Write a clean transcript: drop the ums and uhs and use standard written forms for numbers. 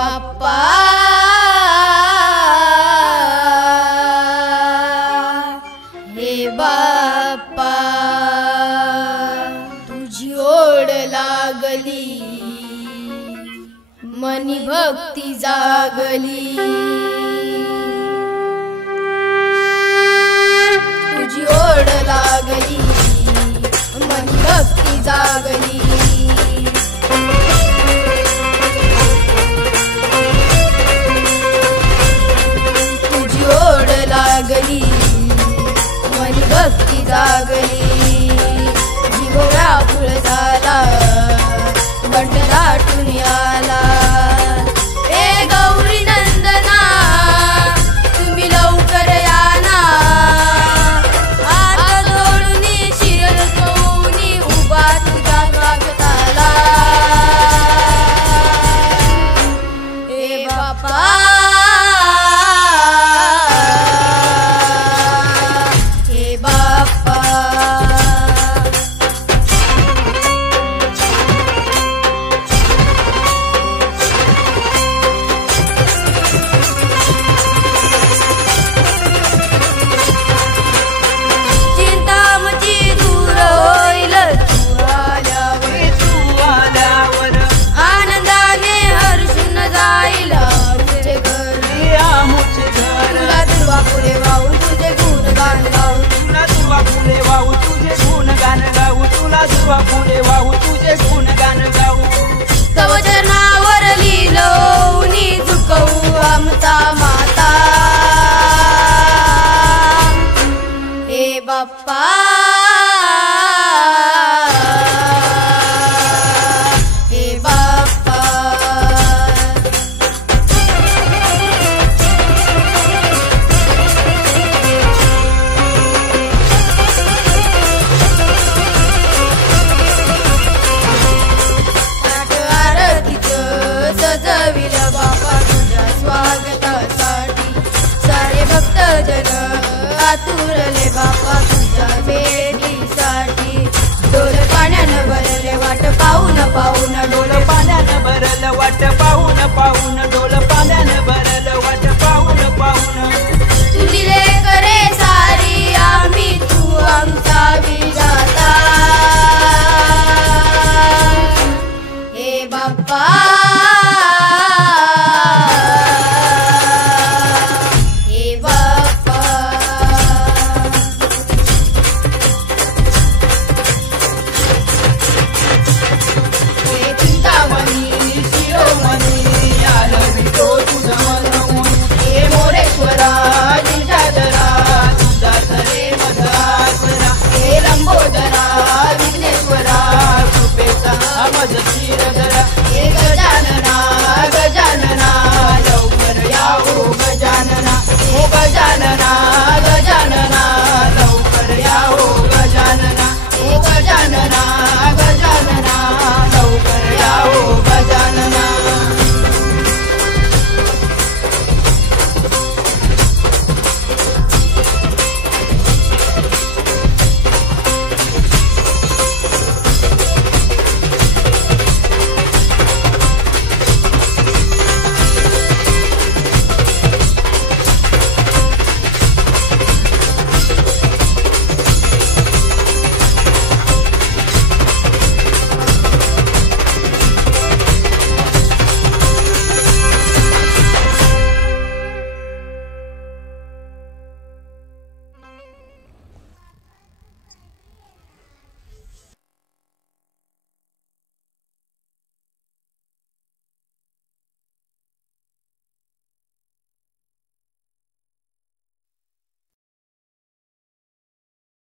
बाप्पा हे बाप्पा तुझी ओढ लागली मनी भक्ती जागली तुझी ओढ लागली मनी भक्ती जागली तुझी ओढ लागली मनी भक्ती जागली जीव व्याकुळ झाला कंठ दाटून आला ए गौरी नंदना तुम्ही लवकर या ना आता जोडूनी शिर सोनी उभा तुझ्या स्वागताला हे बाप्पा हे बाप्पा पुढे वाहू तुझे गुणगान गाऊ तव चरणावर लिहिलवनी झुकवू आमचा माता हे बाप्पा हे बाप्पा सजविल बाप्पा तुझ्या स्वागतासाठी सारे भक्तजन आतुरले बाप्पा तुझ्या भेटीसाठी डोल पाण्यानं भरले वाट पाहून पाहून डोल पाण्यानं भरलं वाट पाहून पाहून डोल